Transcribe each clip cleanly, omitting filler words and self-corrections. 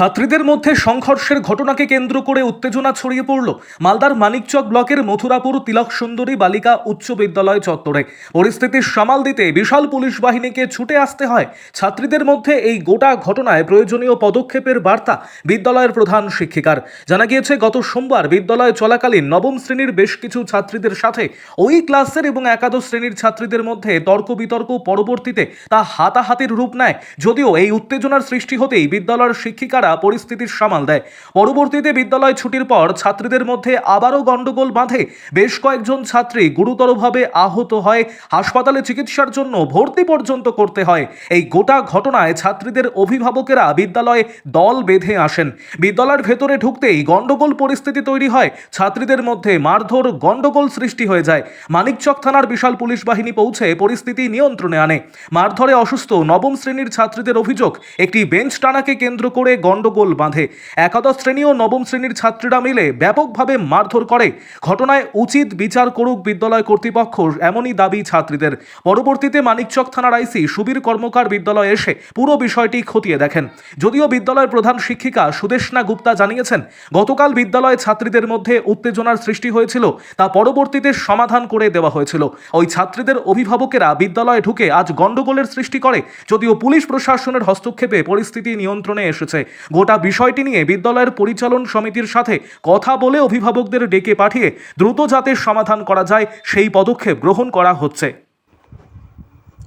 ছাত্রীদের মধ্যে সংঘর্ষের ঘটনাকে কেন্দ্র করে উত্তেজনা ছড়িয়ে পড়ল মালদার মানিকচক ব্লকের মথুরাপুর তিলক সুন্দরী বালিকা উচ্চ বিদ্যালয় চত্বরে। পরিস্থিতির সামাল দিতে বিশাল পুলিশ বাহিনীকে ছুটে আসতে হয়। ছাত্রীদের মধ্যে এই গোটা ঘটনায় প্রয়োজনীয় পদক্ষেপের বার্তা বিদ্যালয়ের প্রধান শিক্ষিকার। জানা গিয়েছে, গত সোমবার বিদ্যালয় চলাকালীন নবম শ্রেণীর বেশ কিছু ছাত্রীদের সাথে ওই ক্লাসের এবং একাদশ শ্রেণীর ছাত্রীদের মধ্যে তর্ক বিতর্ক পরবর্তীতে তা হাতাহাতির রূপ নেয়। যদিও এই উত্তেজনার সৃষ্টি হতেই বিদ্যালয়ের শিক্ষিকারা পরিস্থিতির সামাল দেয়। পরবর্তীতে বিদ্যালয় ছুটির পর ছাত্রীদের মধ্যে আবারও গন্ডগোল বাঁধে। বেশ কয়েকজন ছাত্রী গুরুতরভাবে আহত হয়, হাসপাতালে চিকিৎসার জন্য ভর্তি পর্যন্ত করতে হয়। এই গোটা ঘটনায় ছাত্রীদের অভিভাবকেরা বিদ্যালয়ে দল বেঁধে আসেন। বিদ্যালয়ের ভেতরে ঢুকতেই গন্ডগোল পরিস্থিতি তৈরি হয়। ছাত্রীদের মধ্যে মারধর, গন্ডগোল সৃষ্টি হয়ে যায়। মানিকচক থানার বিশাল পুলিশ বাহিনী পৌঁছে পরিস্থিতি নিয়ন্ত্রণে আনে। মারধরে অসুস্থ নবম শ্রেণীর ছাত্রীদের অভিযোগ, একটি বেঞ্চ টানাকে কেন্দ্র করে গন্ডগোল বাঁধে। একাদশ শ্রেণী ও নবম শ্রেণীর ছাত্রীরা মিলে ব্যাপকভাবে মারধর করে। ঘটনায় উচিত বিচার করুক বিদ্যালয় কর্তৃপক্ষ, এমনই দাবি ছাত্রীদের। পরবর্তীতে মানিকচক থানার আইসি সুবীর কর্মকার বিদ্যালয়ে এসে পুরো বিষয়টি খতিয়ে দেখেন। যদিও বিদ্যালয়ের প্রধান শিক্ষিকা সুদেশনা গুপ্তা জানিয়েছেন, গতকাল বিদ্যালয়ে ছাত্রীদের মধ্যে উত্তেজনার সৃষ্টি হয়েছিল, তা পরবর্তীতে সমাধান করে দেওয়া হয়েছিল। ওই ছাত্রীদের অভিভাবকেরা বিদ্যালয়ে ঢুকে আজ গন্ডগোলের সৃষ্টি করে। যদিও পুলিশ প্রশাসনের হস্তক্ষেপে পরিস্থিতি নিয়ন্ত্রণে এসেছে। গোটা বিষয়টি নিয়ে বিদ্যালয়ের পরিচালন সমিতির সাথে কথা বলে অভিভাবকদের ডেকে পাঠিয়ে দ্রুত যাতে সমাধান করা যায় সেই পদক্ষেপ গ্রহণ করা হচ্ছে।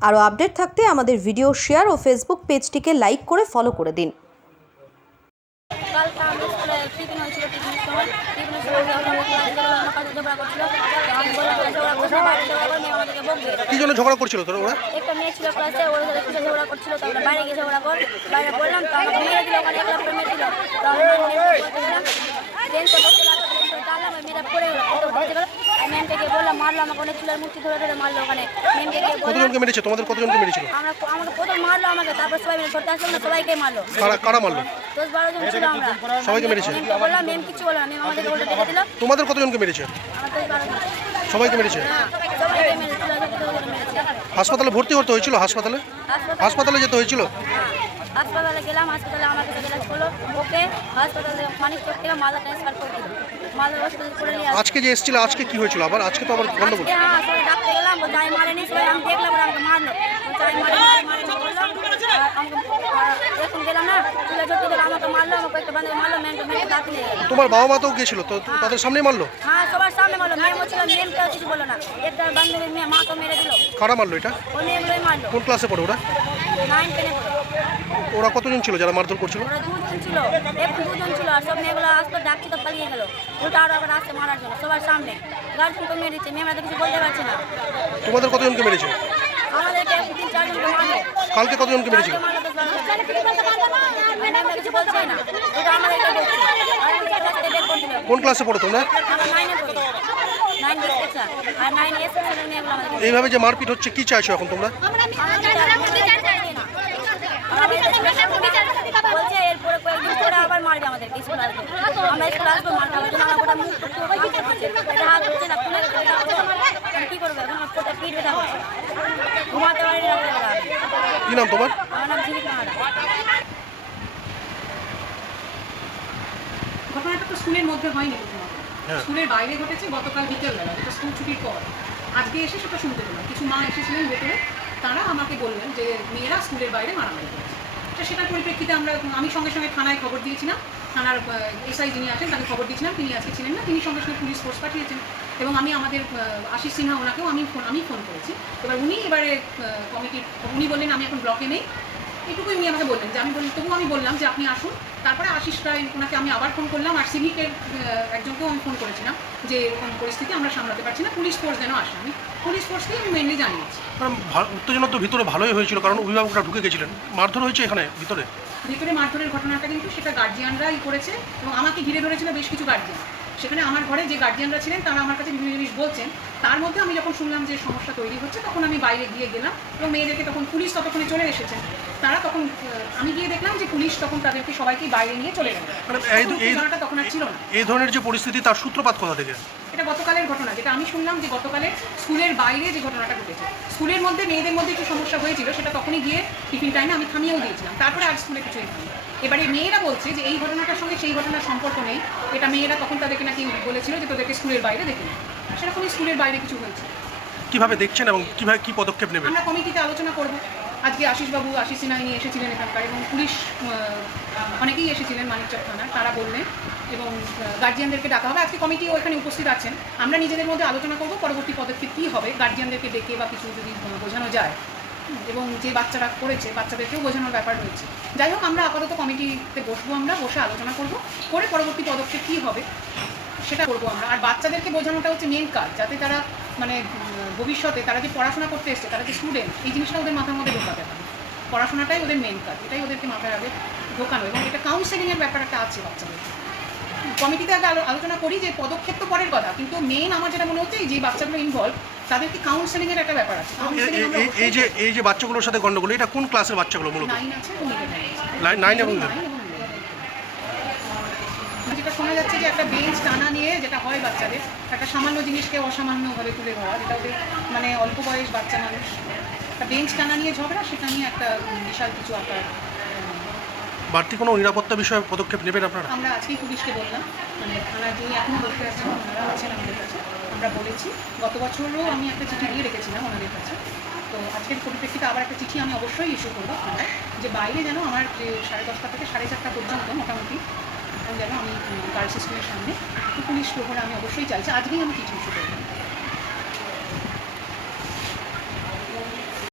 আরও আপডেট থাকতে আমাদের ভিডিও শেয়ার ও ফেসবুক পেজটিকে লাইক করে ফলো করে দিন। কি জন্য ঝগড়া করছিল তোরা? ওরা একটা মেয়ে ছিল ক্লাসে, ওর সাথে কিছু ঝগড়া করছিল, তারপরে বাইরে গিয়ে ঝগড়া কর, বাইরে বললাম তো আমাকে মেরে দিল, ওখানে একলা করে মেরে দিল। তো আমি ট্রেনটা বসে লাগলো, টানলাম, মেয়েটা পড়ে গেল, বসে গেল। ম্যামকে গিয়ে বললাম, মারলো আমাকে, অনেক চুলের মূর্তি ধরে ধরে মারলো ওখানে। ম্যামকে গিয়ে কতজনকে মেরেছে? তোমাদের কতজনকে মেরেছিল? আমাকে প্রথম মারলো আমাকে, তারপর সবাই মিলে ধরতে আসলো না, সবাইকে মারলো। কারা মারলো? 10-12 জন ছিল আমরা। সবাইকে মেরেছে? ম্যামকে বললাম, ম্যাম কিছু বললো না, ম্যাম আমাদেরকে উল্টে ডেকে দিল। তোমাদের কতজনকে মেরেছে? আমার 10-12 জন। সবাইকে মেরেছে? হ্যাঁ, সবাইকে মেরেছিল, মেরেছে। হাসপাতালে ভর্তি করতে হয়েছিল? হাসপাতালে যেতে হয়েছিল? হাসপাতালে গেলাম, হাসপাতালে আমাকে জিজ্ঞাসা করলো, ওকে হাসপাতালে মানিকচক থেকে মালদা ট্রান্সফার করে দিল। মালদা হসপিটাল করে নিয়ে আজকে যে এসেছিল, আজকে কি হয়েছিল আবার? আজকে তো আবার গন্ডগোল। হ্যাঁ, সবাই ডাকতে গেলাম, বলছে আমি মারেনি, সবাই আমি দেখলাম ওরা আমাকে মারলো, বলছে আমি মারেনি বললো। আমাকে এখন গেলাম না, চুলে ঝরতে গেলে আমাকে মারলো, আমাকে একটা বান্ধবী মারলো, মেয়েকে ডাক নিয়ে গেল। তোমার বাবা মা তো গেছিল, তো তাদের সামনেই মারলো? হ্যাঁ, সবার সামনে মারলো, মেয়েও ছিল, মেয়েকেও কিছু বললো না, একটা বান্ধবীর মেয়ে মাকে মেরে দিল। কারা মারলো এটা? ওই মেয়েগুলোই মারলো। কোন ক্লাসে পড়ে ওরা? 9 10 পড়ে। ওরা কতজন ছিল যারা মারধর করছিল? ওরা 2 জন ছিল, একটু 2 জন ছিল, আর সব মেয়েগুলো আসতো, ডাকছি তো পালিয়ে গেল। উল্টা আরো আবার আসছে মারার জন্য সবার সামনে। গার্জেনকে মেরে দিচ্ছে, মেয়েরা তো কিছু বলতে পারছে না। তোমাদের কতজনকে মেরেছে? আমাদেরকে 3-4 জনকে মারলো। কালকে কতজনকে মেরেছিল? মারলো 10-12 জনকে। কিছু বলছে না, ওটা আমাদেরকে বলছে। আর ওই ক্লাস থেকে বের করে দিল। কোন ক্লাসে পড়ো তোমরা? আমরা 9 এ পড়ি। 9 বি সেকশন আর 9 এস সেকশনের মেয়েগুলো আমাদের। এইভাবে যে মারপিট হচ্ছে, কি চাইছো এখন তোমরা? বলছে এরপরে কয়েকদিন পরে আবার মারবে আমাদেরকে, স্কুল আসবে, আমরা স্কুল আসবো, মারবে আমাদের। আমার গোটা মুখ এটা হাত হচ্ছে না, খুলে আমি কী করবো এখন? আমার গোটা পিঠ ব্যথা হচ্ছে, ঘুমাতে পারি রাত্রেবেলা। কি নাম তোমার? আমার নাম ঝিলিক মাহারা। ঘটনাটা তো স্কুলের মধ্যে হয়নি, স্কুলের বাইরে ঘটেছে গতকাল বিকেলবেলা, যেটা স্কুল ছুটির পর। আজকে এসে সেটা শুনতে পেলাম, কিছু মা এসেছিলেন ভেতরে, তারা আমাকে বললেন যে মেয়েরা স্কুলের বাইরে মারামারি করেছে। সেটার পরিপ্রেক্ষিতে আমি সঙ্গে সঙ্গে থানায় খবর দিয়েছিলাম। থানার এসআই যিনি আছেন তাকে খবর দিয়েছিলাম, তিনি আজকে ছিলেন না, তিনি সঙ্গে সঙ্গে পুলিশ ফোর্স পাঠিয়েছেন। এবং আমি আমাদের আশিস সিনহা, ওনাকেও আমি ফোন করেছি। এবার এবারে কমিটির উনি বললেন আমি এখন ব্লকে নেই, এটুকুই উনি আমাকে বললেন। যে আমি বললাম যে আপনি আসুন। তারপরে আশিস রায়, ওনাকে আমি আবার ফোন করলাম, আর সিভিকের একজনকেও আমি ফোন করেছিলাম যে এরকম পরিস্থিতি আমরা সামলাতে পারছি না, পুলিশ ফোর্স যেন আসে। আমি পুলিশ ফোর্সকেই আমি মেনলি জানিয়েছি। কারণ উত্তেজনা তো ভিতরে ভালোই হয়েছিল, কারণ অভিভাবকরা ঢুকে গেছিলেন। মারধর হয়েছে এখানে ভিতরে মারধরের ঘটনাটা কিন্তু সেটা গার্জিয়ানরাই করেছে, এবং আমাকে ঘিরে ধরেছিল বেশ কিছু গার্জিয়ান। সেখানে আমার ঘরে যে গার্জিয়ানরা ছিলেন তারা আমার কাছে বিভিন্ন জিনিস বলছেন। তার মধ্যে আমি যখন শুনলাম যে সমস্যা তৈরি হচ্ছে, তখন আমি বাইরে গিয়ে গেলাম, এবং মেয়েদেরকে তখন পুলিশ ততক্ষণে চলে এসেছেন। তারা তখন আমি গিয়ে দেখলাম যে পুলিশ তখন তাদেরকে সবাইকে বাইরে নিয়ে চলে গেল। মানে ঘটনাটা তখন আর ছিল না। এই ধরনের যে পরিস্থিতি তার সূত্রপাত কোথা থেকে? এটা গতকালের ঘটনা, যেটা আমি শুনলাম যে গতকালে স্কুলের বাইরে যে ঘটনাটা ঘটেছে। স্কুলের মধ্যে মেয়েদের মধ্যে একটু সমস্যা হয়েছিল, সেটা তখনই গিয়ে টিফিন টাইমে আমি থামিয়েও দিয়েছিলাম, তারপরে আর স্কুলে কিছুই হয়নি। এবারে মেয়েরা বলছে যে এই ঘটনাটার সঙ্গে সেই ঘটনার সম্পর্ক নেই, এটা মেয়েরা তখন তাদেরকে নাকি বলেছিল যে তোদেরকে স্কুলের বাইরে দেখে নিই, সেরকমই স্কুলের বাইরে কিছু হয়েছে। কিভাবে দেখছেন এবং কিভাবে কি পদক্ষেপ নেবেন? আমরা কমিটিতে আলোচনা করব। আজকে আশিস সিনহা এসেছিলেন এখানকার, এবং পুলিশ অনেকেই এসেছিলেন মানিকচক থানার, তারা বললেন, এবং গার্জিয়ানদেরকে ডাকা হবে। আজকে কমিটি ওইখানে উপস্থিত আছেন, আমরা নিজেদের মধ্যে আলোচনা করব পরবর্তী পদক্ষেপ কী হবে, গার্জিয়ানদেরকে ডেকে বা কিছু যদি বোঝানো যায়, এবং যে বাচ্চারা করেছে বাচ্চাদেরকেও বোঝানোর ব্যাপার রয়েছে। যাই হোক, আমরা আপাতত কমিটিতে বসবো, আমরা বসে আলোচনা করব, করে পরবর্তী পদক্ষেপ কী হবে সেটা করবো আমরা। আর বাচ্চাদেরকে বোঝানোটা হচ্ছে মেন কাজ, যাতে তারা মানে ভবিষ্যতে তারা যে পড়াশোনা করতে এসছে, তারা যে স্টুডেন্ট, এই জিনিসটা ওদের মাথার মধ্যে ঢোকাতে হবে। পড়াশোনাটাই ওদের মেন কাজ, এটাই ওদেরকে মাথায় আগে ঢোকানো, এবং এটা কাউন্সেলিংয়ের ব্যাপার একটা আছে বাচ্চাদের। কমিটিতে আগে আলোচনা করি যে পদক্ষেপ তো পরের কথা, কিন্তু মেন আমার যেটা মনে হচ্ছে যে বাচ্চাগুলো ইনভলভ, তাদেরকে কাউন্সেলিংয়ের একটা ব্যাপার আছে। এই যে বাচ্চাগুলোর সাথে গন্ডগোল, এটা কোন ক্লাসের বাচ্চাগুলো মূলত? 9 আছে এবং 9 এবং 11। যেটা শোনা যাচ্ছে যে একটা বেঞ্চ টানা নিয়ে যেটা হয় বাচ্চাদের, একটা সামান্য জিনিসকে অসামান্যভাবে তুলে ধরা, যেটা ওদের মানে অল্প বয়স বাচ্চা মানুষ, একটা বেঞ্চ টানা নিয়ে ঝগড়া, সেটা নিয়ে একটা বিশাল কিছু আকার। বাড়তি কোনো নিরাপত্তা বিষয়ে পদক্ষেপ নেবেন আপনারা? আমরা আজকেই পুলিশকে বললাম, মানে থানার যিনি এখনও বসে আছেন ওনারা আছেন আমাদের কাছে, আমরা বলেছি। গত বছরও আমি একটা চিঠি দিয়ে রেখেছিলাম ওনাদের কাছে, তো আজকের পরিপ্রেক্ষিতে আবার একটা চিঠি আমি অবশ্যই ইস্যু করবো থানায়, যে বাইরে যেন আমার যে 10:30 থেকে 4:30 পর্যন্ত মোটামুটি যেন আমি গার্লস স্কুলের সামনে পুলিশ প্রহরা আমি অবশ্যই চাইছি। আজকেই আমি চিঠি ইস্যু করবো।